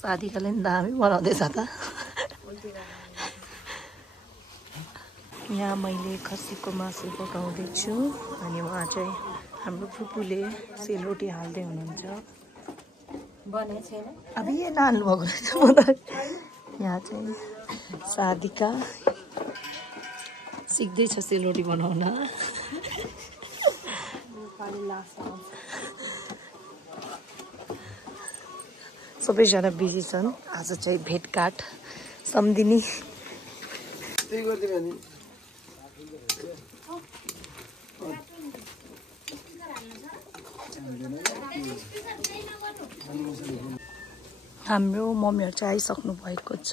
साथीकाले नि दामी बनाउँदैछ त। यहाँ मैले खसीको मासु पकाउँदैछु अनि उहाँ चाहिँ हाम्रो फुपूले सेलरोटी हाल्दै हुनुहुन्छ। अब ये नाल्नु भएको रहेछ म त। यहाँ चाहिँ सादिका सिक्दैछ सेलरोटी बनाउन। सबैजना बिजी छन्। आज चाहिँ भेटघाट सम्धिनी। हाम्रो मम्मीहरू चाहिँ आइसक्नु भएको छ।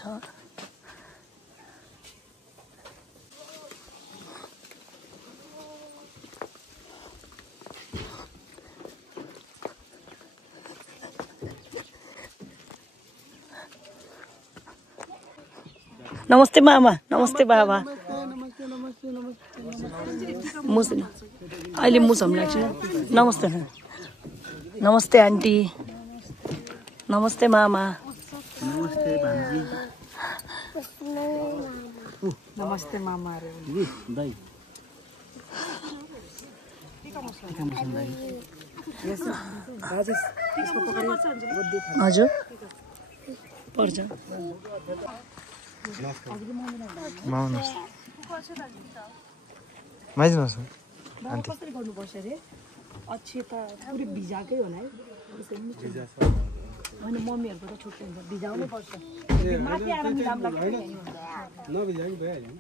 नमस्ते मामा, नमस्ते बाबा। मुस्लिम अहिले मुसम लाग्छ। नमस्ते नमस्ते आन्टी, नमस्ते मामा, नमस्ते भान्जी, नमस्ते मामा। दाइ हजुर पर्छ। माउनुहोस् माइदिनुहोस् आन्टी। कसरी गर्नुपर्छ रे? अच्छे त पुरै भिजाकै होला है। अनि मम्मीहरूको त छुट्टै हुन्छ, भिजाउनै पर्छ। माथि आएर मिलाम लाग्छ नभिजाइ भइहाल्यो।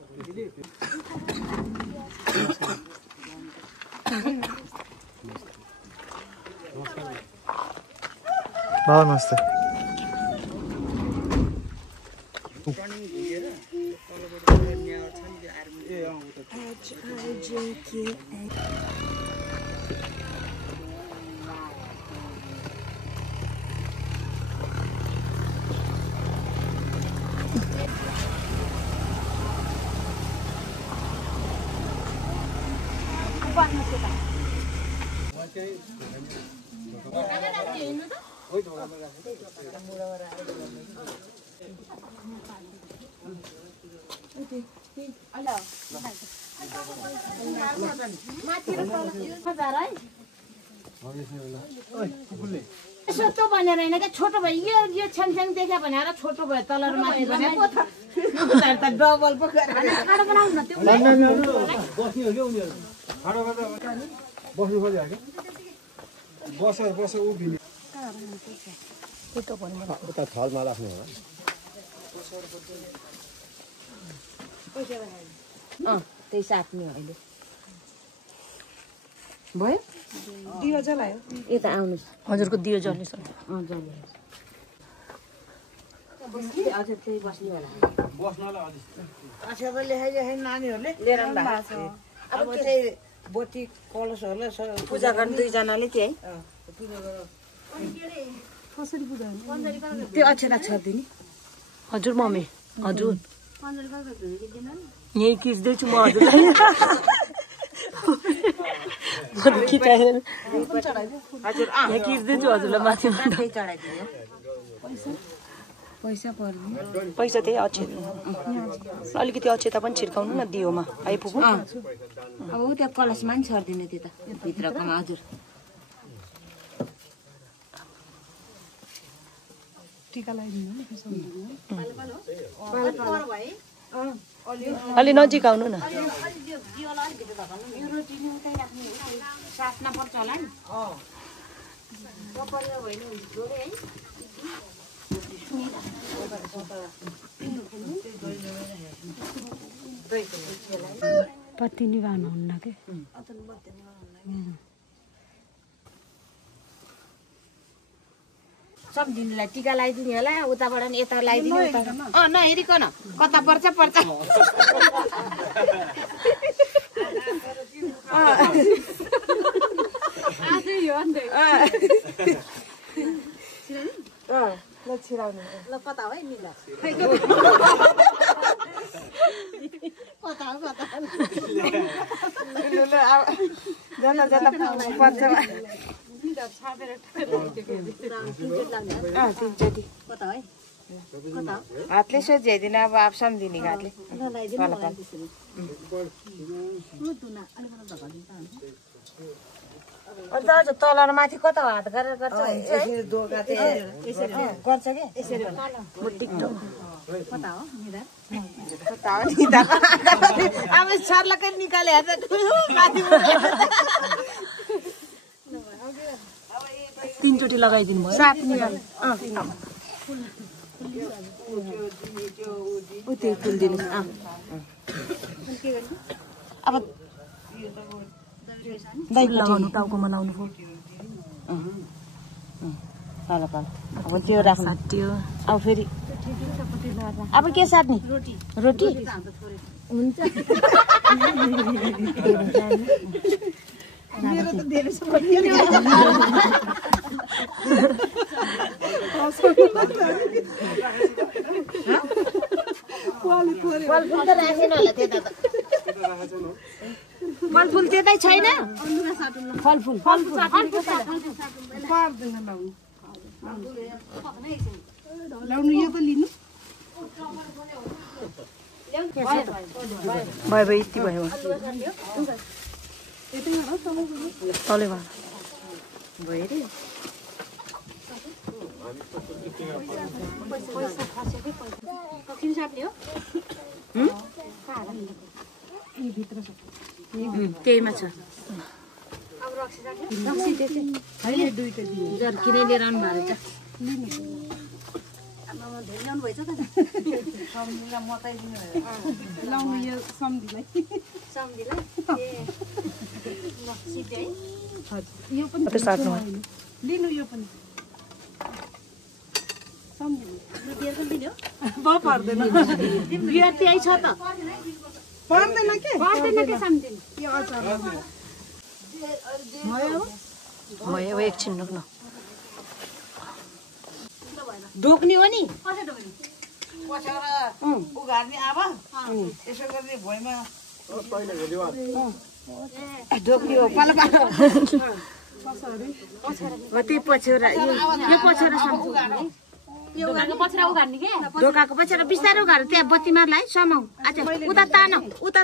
बाबा नमस्ते। छोटो बनेर हैन के छोटो भयो यो छ्याङछ्याङ देख्या भनेर छोटो भयो तल र माथि भने पो त डबल पो गरेर खाडो बनाउन न त्यो बस्ने हो के उनीहरु खाडो गर्दा बस्नु खोज्यो के बस उभिने त्यो पनि उता थलमा राख्नु हो। त्यही साट्ने हो अहिले भयो। दियो जलायो। यता आउनुस्। हजुरको दियो जलिसक्यो। जल्यो अझ त्यही बस्ने होला बस्नलाई अझै आछाबा लेखाइ नानीहरूले लिएर भएको छ। अब चाहिँ बोटी कलशहरूलाई पूजा गर्ने दुईजनाले त्यही कसरी बुझाउनु? त्यो अक्षता छर्दिने। हजुर मम्मी, हजुर यही खिच्दैछु म हजुरलाई। खिचाएर यहाँ खिच्दैछु हजुरलाई माथि। चढाइदियो पैसा पर्ने पैसा त्यही अक्षता अलिकति अक्षता पनि छिर्काउनु न दियोमा आइपुग्नु। अब ऊ त्यो कलशमा नि छर्दिने त्यो त भित्रकोमा। हजुर टिका लगाइदिनु अलि नजिक आउनु न। साट्न पर्छ होला नि। पत्ती निभाउनुहुन्न के? सम्झिनुलाई टिका लगाइदिने होला उताबाट नि यता लगाइदिने नहेरिकन कता पर्छ ल कता हो है मिला जान पर्छ तीनचोटि हातले सोझ्याइदिन अब आप सम्झिने घाटले अन्त तल र माथि कता हात गरेर गर्छ गर्छ कि यसरी अब सर्लकै निकाले तीनचोटि लगाइदिनु भयो सात निकाले त्यही फुल दिनु अब लगाउनु टाउकोमा लाउनु भयो अब त्यो राख्नु त्यो अब फेरि अब के साट्ने रोटी हुन्छ फलफुल त्यतै छैन फलफुल लाउनु यो त लिनु भयो भयो यति भयो तलै भयो भयो त्यहीमा छ किने लिएर आउनु भएको लाउनु यो सम्धिलाई साट्नु लिनु यो पनि पर्दैन त्यही छ त पर्दैन के सम्झिनु भयो एकछिन रोक्नु ढोक्ने हो नि उघार्ने अब यसो गर्ने भुइँमा ढोक्ने हो पालो पालो त्यही पछ्यौरा यो पछ्यौरा ढोकाको पछ्यौरा बिस्तारै उघाएर त्यहाँ बत्तीमा है समाउ अच्छा उता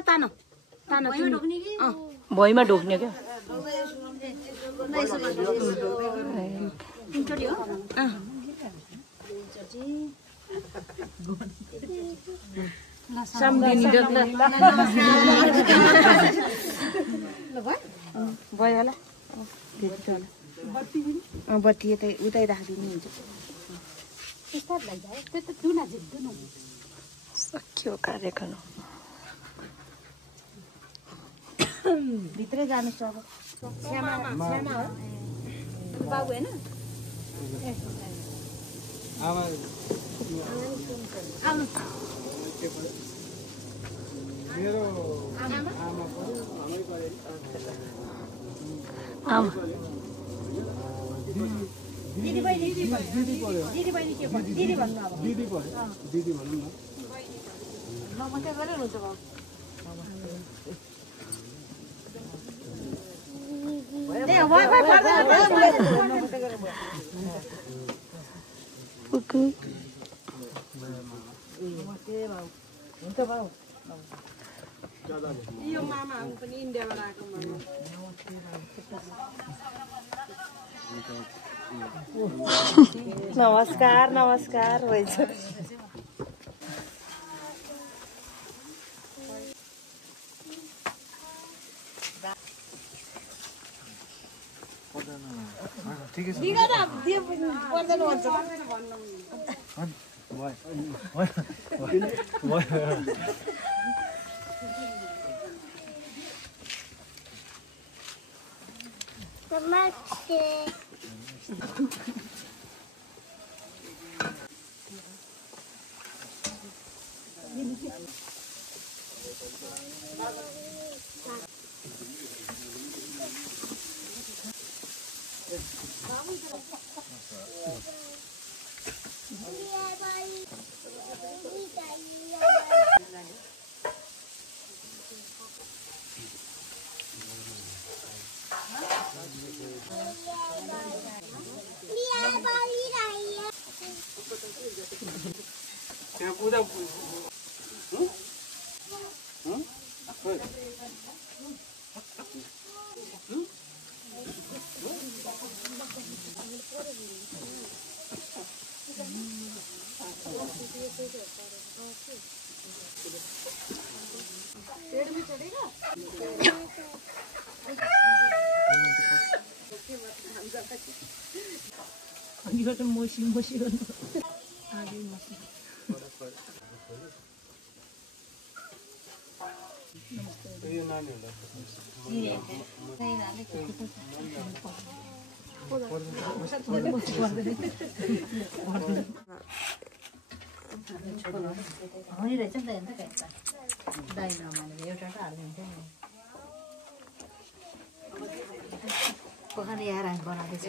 तान तान भुइँमा ढोक्ने क्या सम्झिनी भयो होला बत्ती यतै उतै राखिदिनु हुन्छ सक्यो कार्यक्रम भित्रै जानु छ अब श्यामा हो बाबु होइन दिदी भन्नु अब दिदी भन्नु न मात्रै गरेर हुन्छ बाबु यो मामाहरू पनि इन्डियाबाट आएको मामा नमस्कार नमस्कार भइन्छ त्यहाँ पूजा अनि गर्दा मोसी गर्नु आधी मोसी यो हनी रहेछ नि त हेर्नु त दाइ नमानेर एउटा हालिदिन्छ नि पखाने यार हामी बनाउँदैछ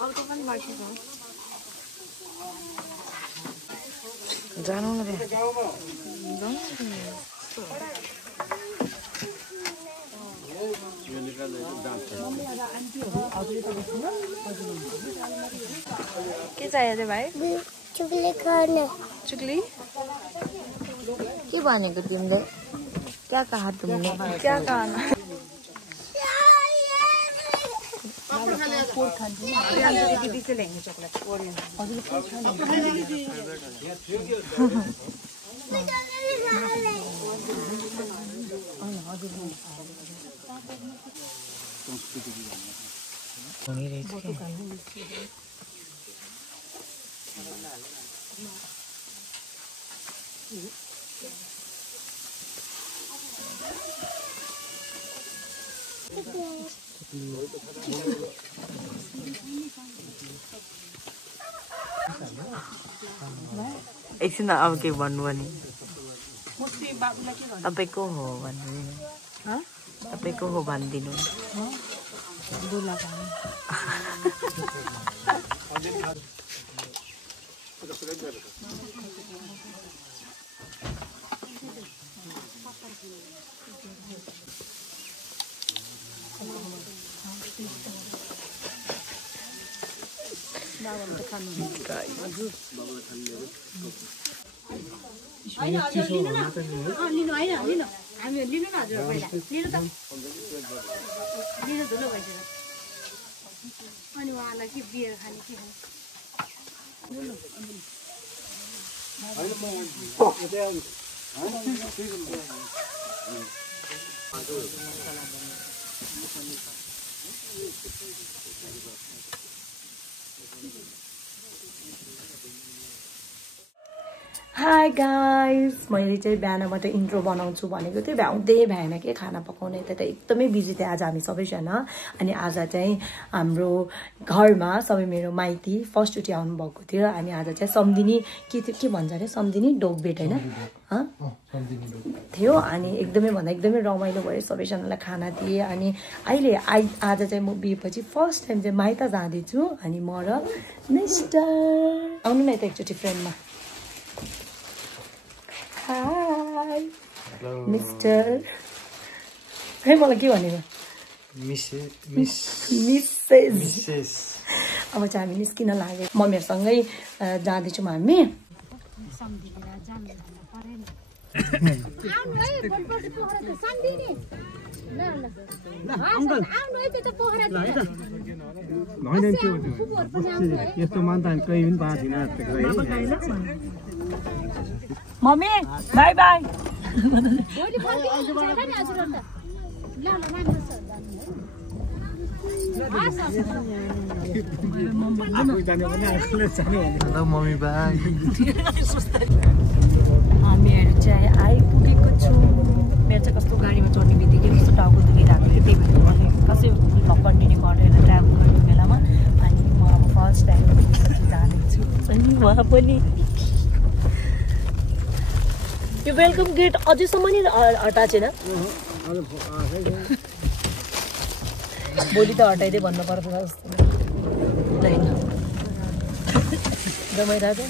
अर्को पनि बाँकी छ जानु न रे के चाहियो थियो भाइ चुक्ली खाने चुक्ली के भनेको तिमीले क्या कहा तुमने क्या खाना एकछिन अब के भन्नु भने तपाईँको हो भन्नु तपाईँको हो भनिदिनु अनि उहाँलाई के बियर खाने के हाई गाइस मैले चाहिँ बिहानबाट इन्ट्रो बनाउँछु भनेको थिएँ भ्याउँदै भ्याएन के खाना पकाउने त एकदमै बिजी थिएँ आज हामी सबैजना अनि आज चाहिँ हाम्रो घरमा सबै मेरो माइती फर्स्टचोटि आउनुभएको थियो अनि आज चाहिँ सम्धिनी के थियो के भन्छ अरे सम्धिनी डोगबेट होइन थियो अनि एकदमै भन्दा एकदमै रमाइलो भयो सबैजनालाई खाना दिएँ अनि अहिले आज चाहिँ म बिहेपछि फर्स्ट टाइम चाहिँ माइत जाँदैछु अनि म र मिस्टर आउनु न यता एकचोटि फ्रेन्डमा हाई मिस्टर खै मलाई के भनेको मिसेस अब चाहिँ हामी निस्किन लाग्यो मम्मीहरूसँगै जाँदैछौँ हामी यस्तो मान त हामी कहीँ पनि पाएको छैन mummy by bye hello mummy by हामीहरू चाहिँ आइपुगेको छौँ मेरो चाहिँ कस्तो गाडीमा चढ्ने बित्तिकै कस्तो टाउको दुखिरहेको थियो त्यही भएर मैले कसै कन्टिन्यू गरेर ट्राभल गर्ने बेलामा अनि म अब फर्स्ट टाइम जाँदैछु अनि उहाँ पनि यो वेलकम गेट अझैसम्म नि हटा छैन भोलि त हटाइदिए भन्नु पर्छ जस्तो होइन रमाइरहेको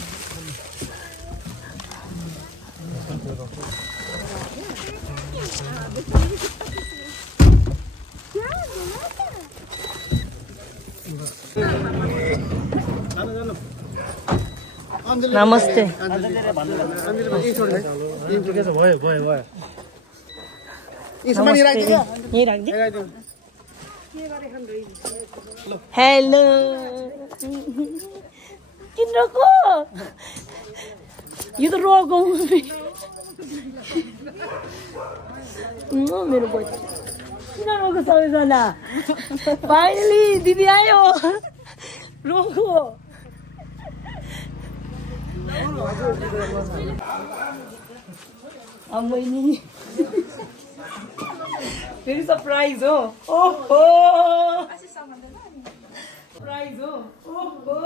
नमस्ते हेलो किनको यो त रोगो मेरो बच्चा किन रोगो सबैजना फाइनली दिदी आयो रोगो अम्बैनी फेरि सरप्राइज हो ओहो सरप्राइज हो ओहो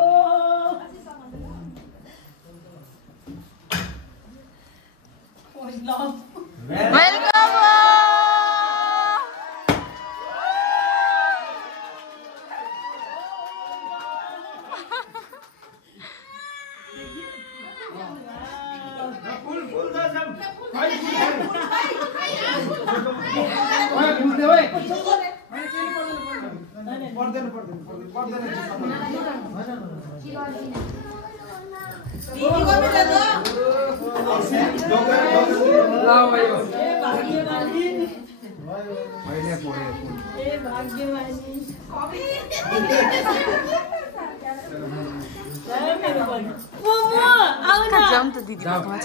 जाऊँ त दिदी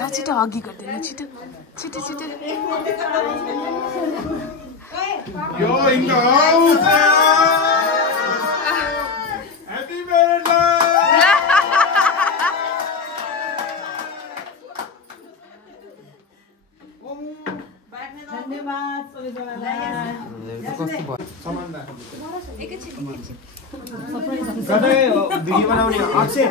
छिटो हगी गरिदिनु छिटो छिटो छिटो Yo in the house! Happy birthday! धन्यवाद भिडियो बनाउने अक्षय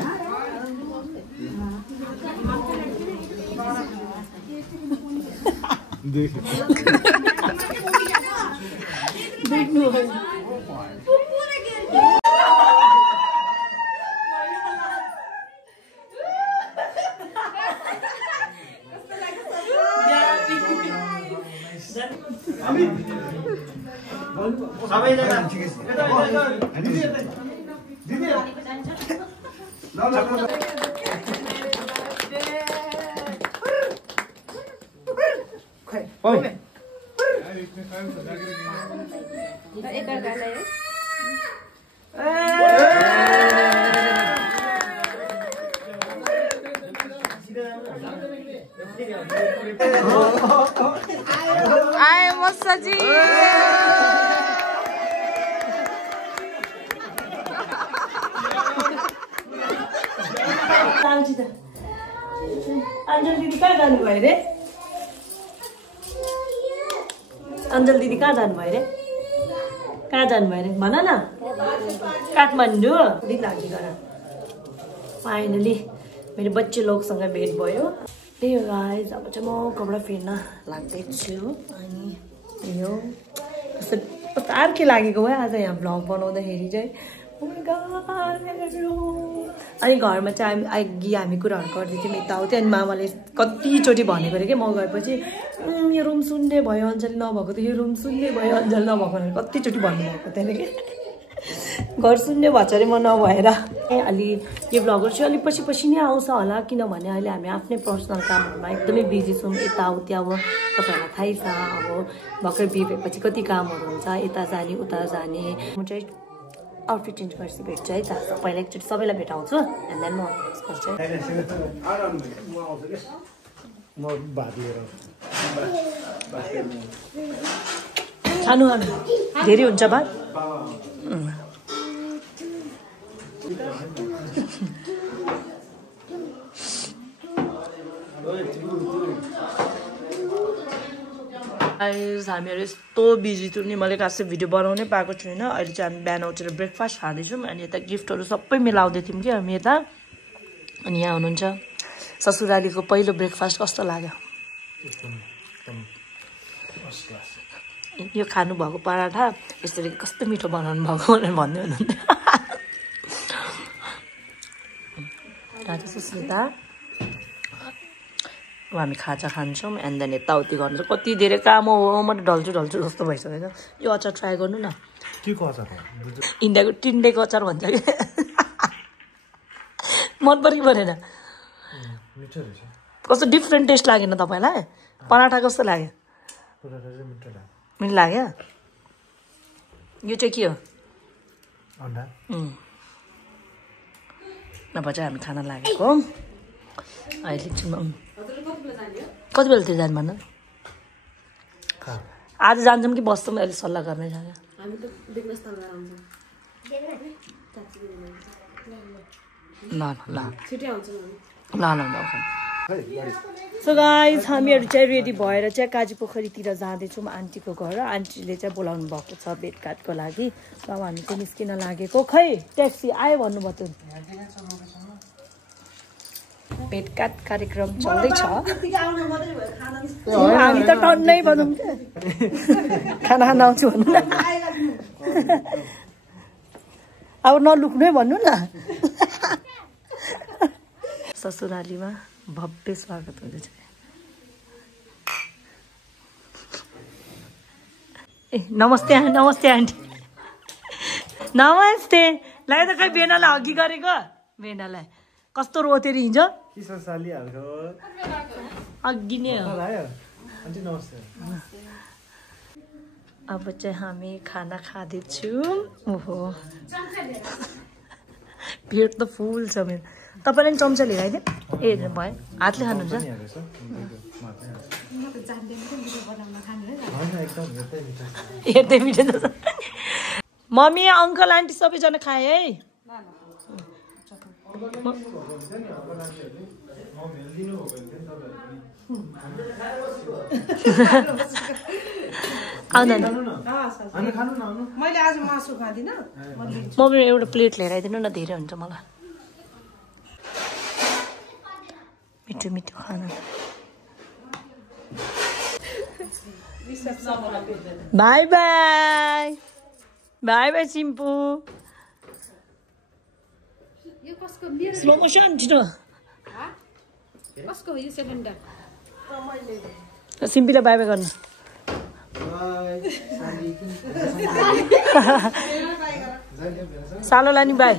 आए मस्सा जी अञ्जल दिदी कहाँ जानुभयो रे अञ्जल दिदी कहाँ जानुभयो रे कहाँ जानुभयो रे भन न काठमाडौँ दिन लागि गर फाइनली मेरो बच्चे लोगसँग भेट भयो त्यही हो गाइस अब चाहिँ म कपडा फेर्न लाग्दैछु अनि यो कस्तो अर्कै लागेको भयो आज यहाँ भ्लग बनाउँदाखेरि चाहिँ अनि घरमा चाहिँ अघि हामी कुराहरू गर्दै थियौँ यताउति अनि मामाले कतिचोटि भनेको अरे कि म गएपछि यो रुम सुन्ने भयो अञ्जली नभएको त यो रुम सुन्ने भयो अञ्जली नभएको भनेर कतिचोटि भन्नुभएको थियो अरे कि घर सुन्ने भन्छ अरे म नभएर अलि यो भ्लगहरू चाहिँ अलिक पछि पछि नै आउँछ होला किनभने अहिले हामी आफ्नै पर्सनल कामहरूमा एकदमै बिजी छौँ यताउति अब तपाईँहरूलाई थाहै छ अब भर्खर बिहे भएपछि कति कामहरू हुन्छ यता जाने उता जाने म चाहिँ आउटफिट चेन्ज गरेपछि भेट्छु है त पहिला एकचोटि सबैलाई भेटाउँछु एन्ड देन म खानु खानु धेरै हुन्छ भात हामीहरू यस्तो बिजी थियो नि मैले खासै भिडियो बनाउनै पाएको छुइनँ अहिले चाहिँ हामी बिहान उठेर ब्रेकफास्ट खाँदैछौँ अनि यता गिफ्टहरू सबै मिलाउँदै थियौँ कि हामी यता अनि यहाँ हुनुहुन्छ ससुरालीको पहिलो ब्रेकफास्ट कस्तो लाग्यो यो खानुभएको पराठा यसरी कस्तो मिठो बनाउनु भएको भनेर भन्दै हुनुहुन्थ्यो आज सुस्मिता हामी खाजा खान्छौँ एन्ड देन यताउति गर्नु कति धेरै काम हो म त ढल्छु जस्तो भइसकेको यो अचार ट्राई गर्नु न के को अचार हो इन्डियाको टिन्डेको अचार भन्छ कि मन पऱ्यो कि परेन मिठो रहेछ कस्तो डिफ्रेन्ट टेस्ट लागेन तपाईँलाई पराठा कस्तो लाग्यो पराठा चाहिँ मिठो लाग्यो मिठो लाग्यो यो चाहिँ के हो अन्डा नभए चाहिँ हामी खाना लागेको अहिले एकछिनमा कति बेलातिर जानु भन्नु आज जान्छौँ कि बस्छौँ अहिले सल्लाह गर्नै छ ल सो गाइस हामीहरू चाहिँ रेडी भएर चाहिँ काजी पोखरीतिर जाँदैछौँ आन्टीको घर आन्टीले चाहिँ बोलाउनु भएको छ भेटघाटको लागि अब हामी चाहिँ निस्किन लागेको खै ट्याक्सी आयो भन्नुभयो त भेटघाट कार्यक्रम चल्दैछ हामी त टन्नै भनौँ क्या खाना खान आउँछु भन्नु न अब नलुक्नै भन्नु न ससुरालीमा भव्य स्वागत हुँदैछ ए नमस्ते नमस्ते आन्टी नमस्ते लाई त खै बेनालाई अघि गरेको बेनालाई कस्तो रोतेरी हिजो अघि नै हो अब चाहिँ हामी खाना खाँदैछौँ ओहो पेट त फुल छ मेरो तपाईँले पनि चम्चा लिएर आइदियो ए भयो हातले खानुहुन्छ हेर्दै मिठो छ मम्मी अङ्कल आन्टी सबैजना खाए है मैले आज मासु खाँदिनँ मम्मी एउटा प्लेट लिएर आइदिनु न धेरै हुन्छ मलाई मिठो मिठो खाना bye bye bye bye Simpu slow motion छिटो सिम्पीलाई बाई बाई गर्नु सालो लानी बाई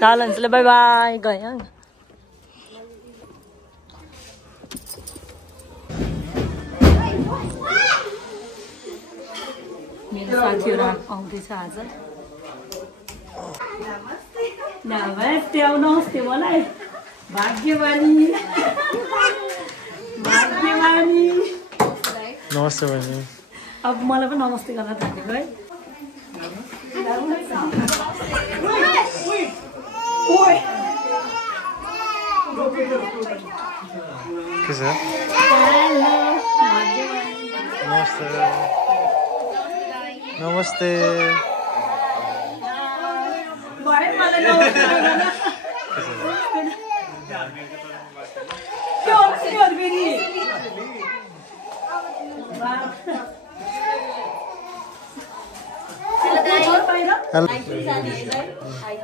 चालन्सले बाई बाई गयो मेरो साथीहरू आउँदैछ आज नमस्ते आउनुहोस् मलाई भाग्यवानी भाग्यवानी नमस्ते बहिनी अब मलाई पनि नमस्ते गर्न थालेको है के छ नमस्ते नमस्ते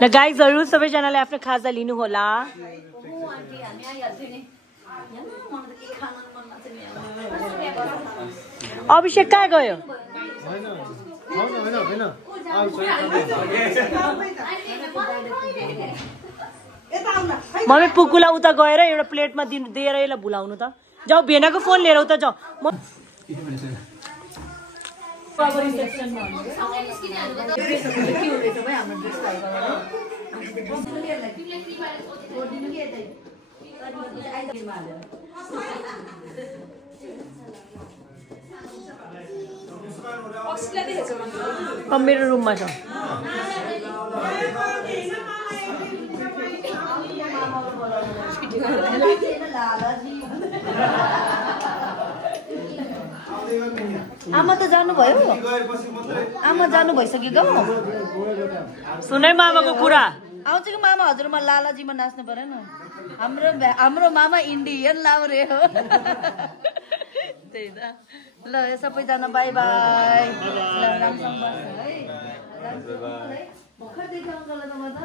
ल गाइजहरू सबैजनाले आफ्नो खाजा लिनु होला अभिषेक कहाँ गयो मम्मी पुकुला उता गएर एउटा प्लेटमा दिएर यसलाई भुलाउनु त जाऊ भेनाको फोन लिएर उता जाऊ मेरो रुममा छ आमा त जानुभयो आमा जानु भइसक्यो सुनै मामाको कुरा आउँछ कि मामा हजुरमा लालाजीमा नाच्नु पर्यो न हाम्रो मामा इन्डियन लाउरे हो त्यही त ल सबैजना बाई बाई ल राम्रोसँग बस्नु है भर्खर देख्यो अङ्कललाई त म त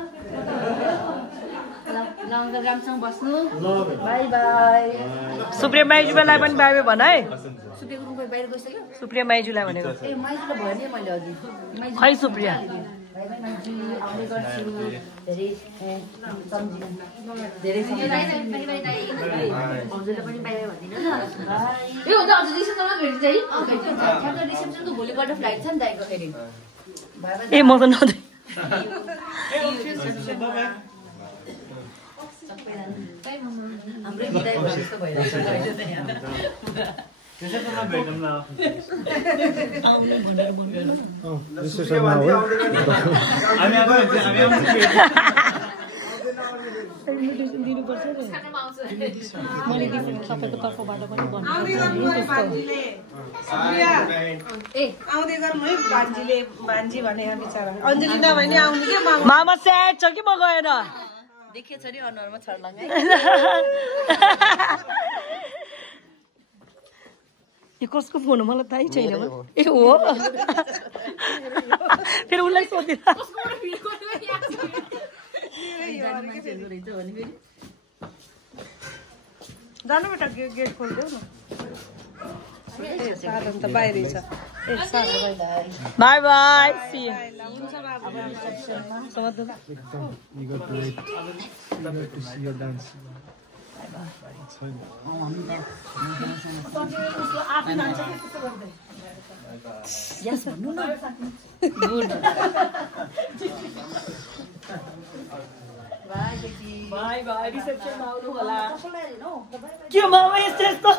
राम्रोसँग बस्नु बाई बाई सुप्रिया माइजूलाई पनि बाई बाई भन है सुप्रिया गुरुङ बाहिर गइसक्यो सुप्रिया माइजूलाई भनेको ए माइजूलाई भयो नि मैले अघि खै सुप्रिया बाई बाई माइजू आउने गर्छु धेरै सम्झिनु हजुरले पनि बाई बाई भनिदिनु न ए हो त अझ रिसेप्सनमा भेट्छ है ठ्याक्क रिसेप्सनको भोलिपल्ट फ्लाइट छ नि दाइको फेरि ए म त नदै हाम्रै बिदाई भयो जस्तो भइरहेको सबैको तर्फबाट पनि भान्जी भने बिचरा अञ्जली नभए नि आउने के मामा स्याड छ कि म गएर देखेछ नि अनुहारमा छर्लङ यो कसको फोन हो मलाई थाहै छैन ए हो फेरि उसलाई सोधिदिनु जानु बेटा गेट खोलिदेऊ न साधन त बाहिरै छ बाई बाई सी बाई बाई रिसेप्सनमा आउनु होला के मामा यस्तो